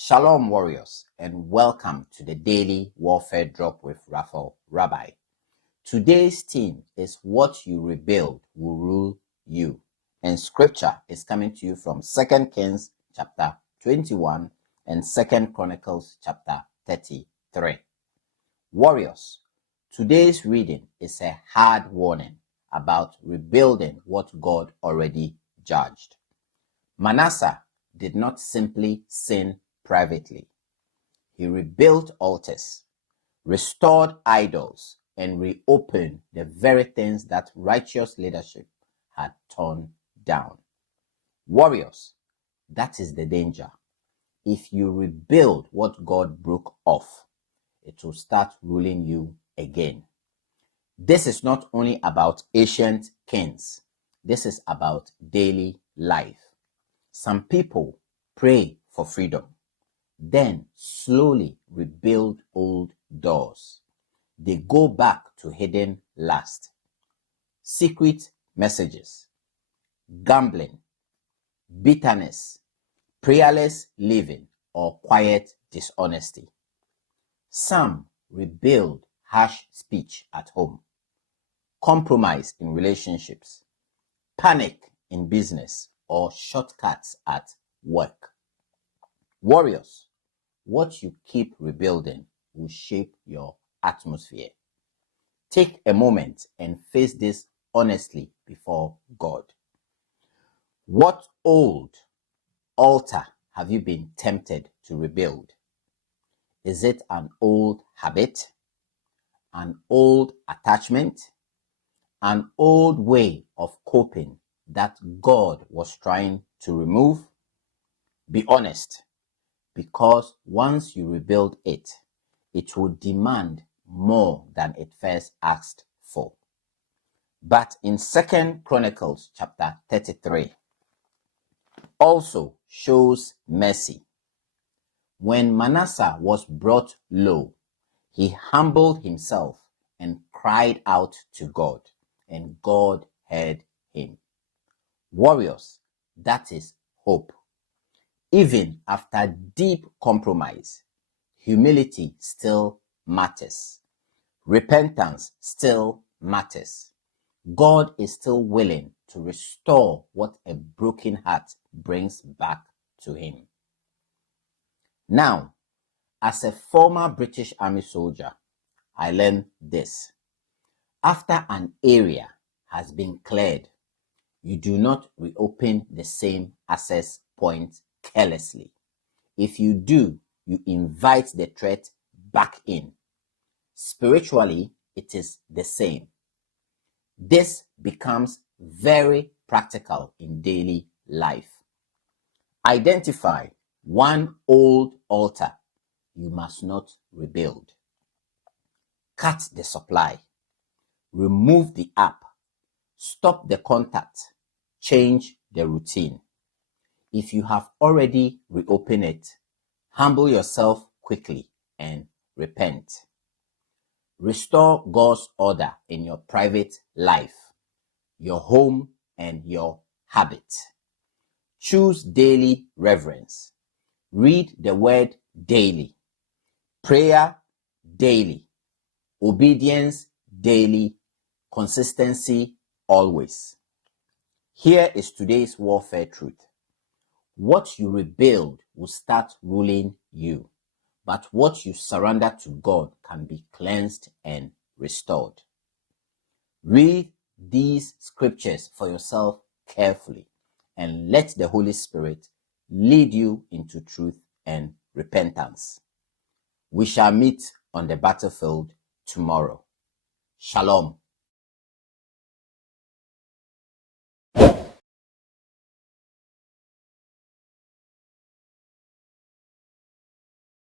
Shalom, warriors, and welcome to the Daily Warfare Drop with Raphael Rabbi. Today's theme is what you rebuild will rule you. And scripture is coming to you from 2 Kings chapter 21 and 2 Chronicles chapter 33. Warriors, today's reading is a hard warning about rebuilding what God already judged. Manasseh did not simply sin privately. He rebuilt altars, restored idols, and reopened the very things that righteous leadership had torn down. Warriors, that is the danger. If you rebuild what God broke off, it will start ruling you again. This is not only about ancient kings. This is about daily life. Some people pray for freedom, then slowly rebuild old doors. They go back to hidden lust, secret messages, gambling, bitterness, prayerless living, or quiet dishonesty. Some rebuild harsh speech at home, compromise in relationships, panic in business, or shortcuts at work. Warriors, what you keep rebuilding will shape your atmosphere. Take a moment and face this honestly before God. What old altar have you been tempted to rebuild? Is it an old habit, an old attachment, an old way of coping that God was trying to remove? Be honest, because once you rebuild it, it will demand more than it first asked for. But in 2 Chronicles chapter 33 also shows mercy. When Manasseh was brought low, he humbled himself and cried out to God, and God heard him. Warriors, that is hope. Even after deep compromise, humility still matters. Repentance still matters. God is still willing to restore what a broken heart brings back to him. Now, as a former British Army soldier, I learned this. After an area has been cleared, you do not reopen the same access point carelessly. If you do, you invite the threat back in. Spiritually, it is the same. This becomes very practical in daily life. Identify one old altar you must not rebuild. Cut the supply. Remove the app. Stop the contact. Change the routine. If you have already reopened it, humble yourself quickly and repent. Restore God's order in your private life, your home, and your habit. Choose daily reverence. Read the word daily. Prayer daily. Obedience daily. Consistency always. Here is today's warfare truth. What you rebuild will start ruling you, but what you surrender to God can be cleansed and restored. Read these scriptures for yourself carefully and let the Holy Spirit lead you into truth and repentance. We shall meet on the battlefield tomorrow. Shalom.